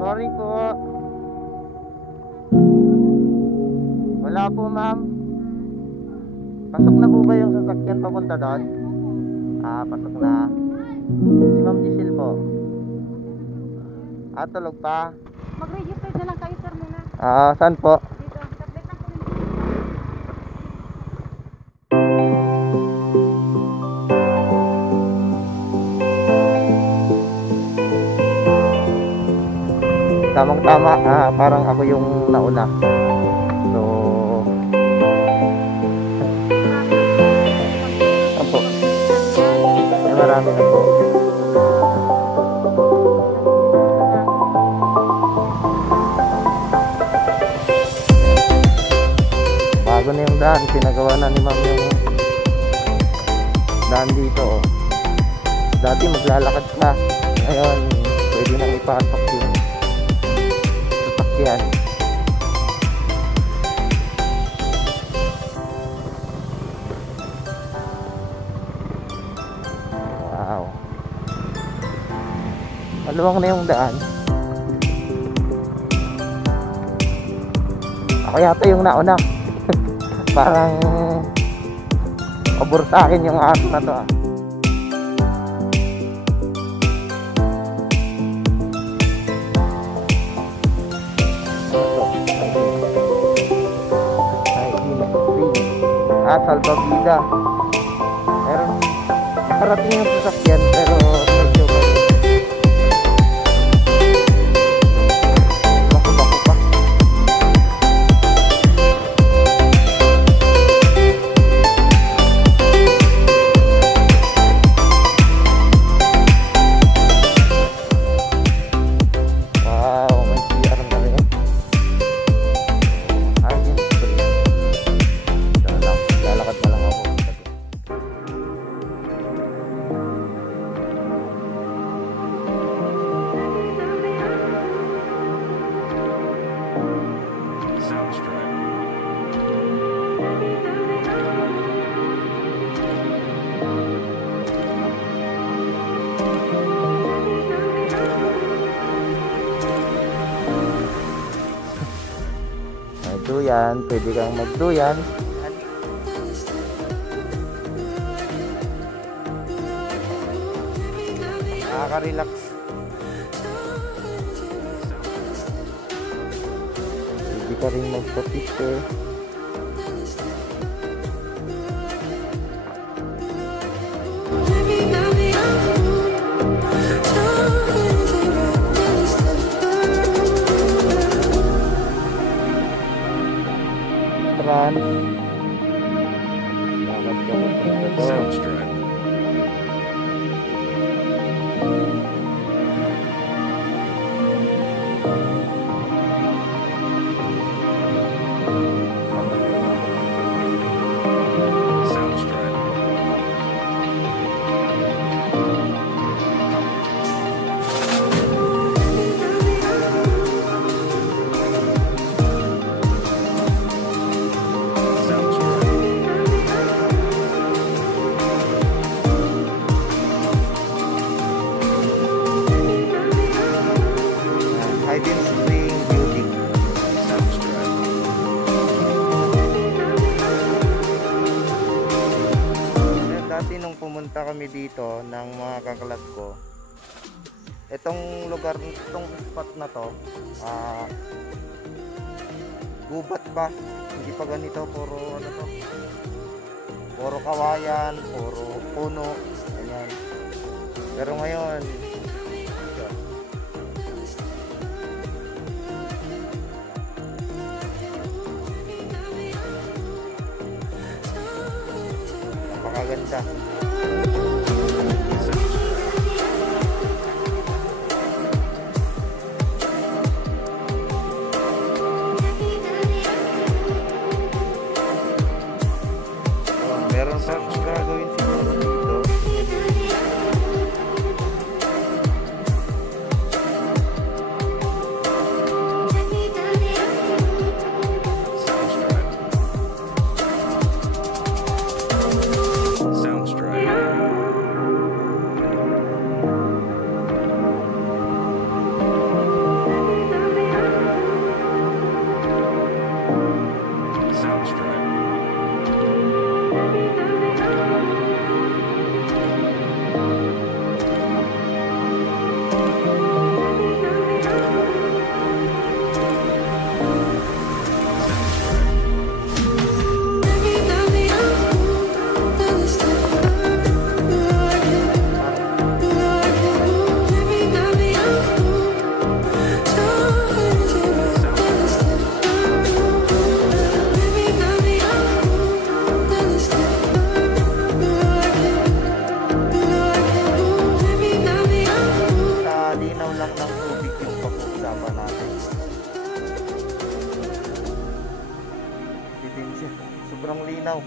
Morning po. Wala po, ma'am. Pasok na po ba yung sasakyan papunta doon? Pasok na. Si Ma'am Giselle po. Tulog pa. Mag-register na lang kayo, sir, muna. Saan po? Dito. Tablet lang po. Tamang-tama, parang ako yung nauna. So, opo. Ay, marami na po. Bago na yung daan, pinagawa na ni ma'am yung daan dito. Dati maglalakad ka, ngayon pwede nang ipasok yung sasakyan. Wow, maluwang na yung daan. Ako yata yung nauna. Parang pabor sa akin yung araw na to. Salvavida. Meron nakarating yung sasakyan pero medyo bako-bako pa. Wow, may CR na rin. Lalakad na lang ako. May duyan, pwede kang magduyan. Nakaka-relax. Pwede ka rin magpa-picture. Soundstripe. kami dito ng mga kaklas ko. Itong lugar, itong spot na to, gubat pa. Hindi pa ganito, puro ano to. Puro kawayan, puro puno, ganyan. Pero ngayon, ito. Napakaganda. Meron pa akong gagawin siguro dito. Sobrang linaw.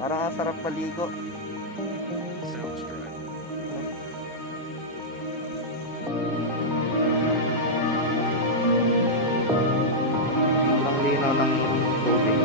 Parang ang sarap paligo. Sobrang linaw ng tubig.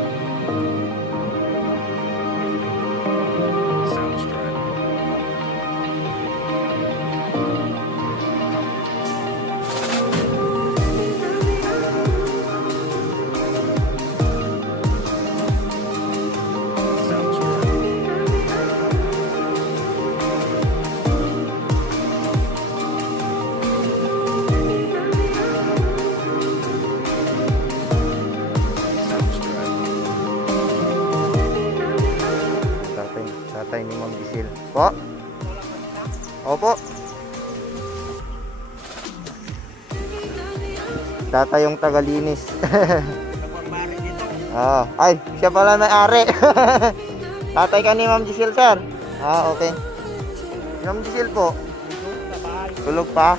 Tatay ni Ma'am Giselle. Po? Opo. Tatay yung tagalinis. Ay, siya pala may-ari. Tatay ka ni Ma'am Giselle, sir. Okay. Ma'am Giselle po. Tulog pa.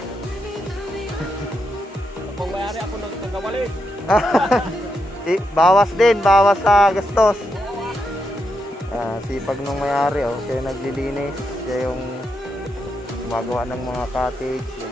Kung may-ari ako nagkawali. Bawas din, bawas sa gastos. Sipag nung may-ari, siya yung naglilinis, siya yung gumagawa ng mga cottage.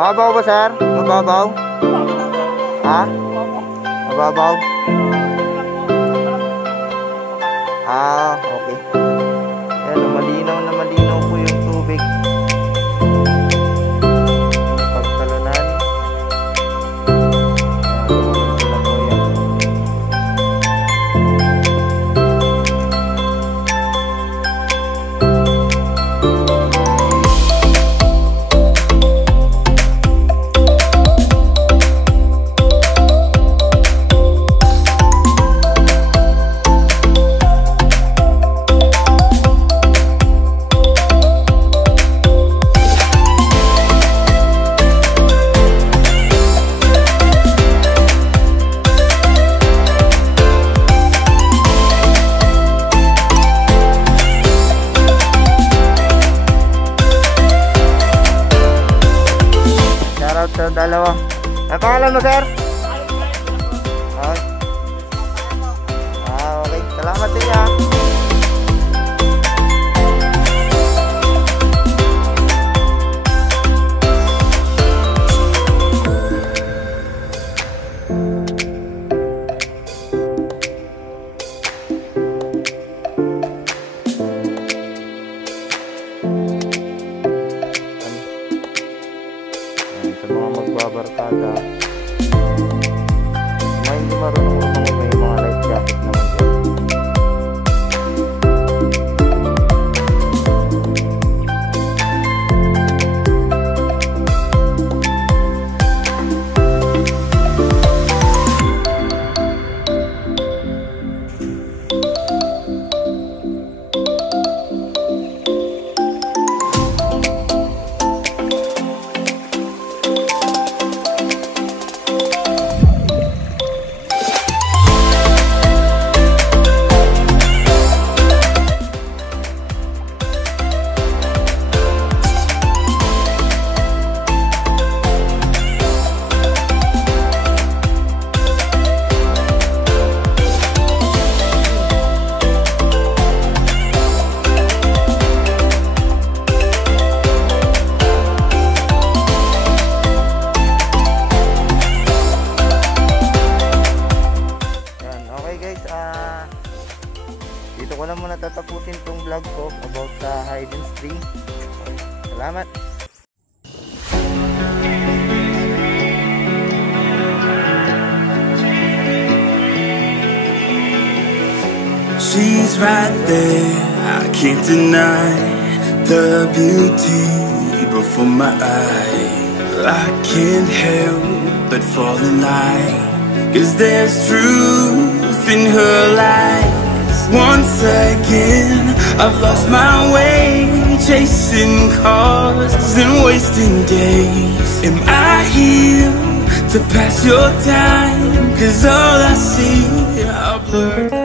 Mababaw ba, sir? Mababaw? Ha? Mababaw? Okay. Ayan, malinaw na malinaw po yung tubig. Pagtalunan. Ayan, sila po yan. Sa dalawa. Ang pangalan mo, sir? barkada. Mga hindi marunong lumangoy, may mga life jacket naman dyan. Dito ko na muna tatapusin tong vlog ko about sa Hayden's Tree. Okay, salamat. She's right there, I can't deny the beauty before my eyes. I can't help but fall in line, 'cause there's truth in her lies. Once again, I've lost my way, chasing cars and wasting days. Am I here to pass your time? 'Cause all I see are blurred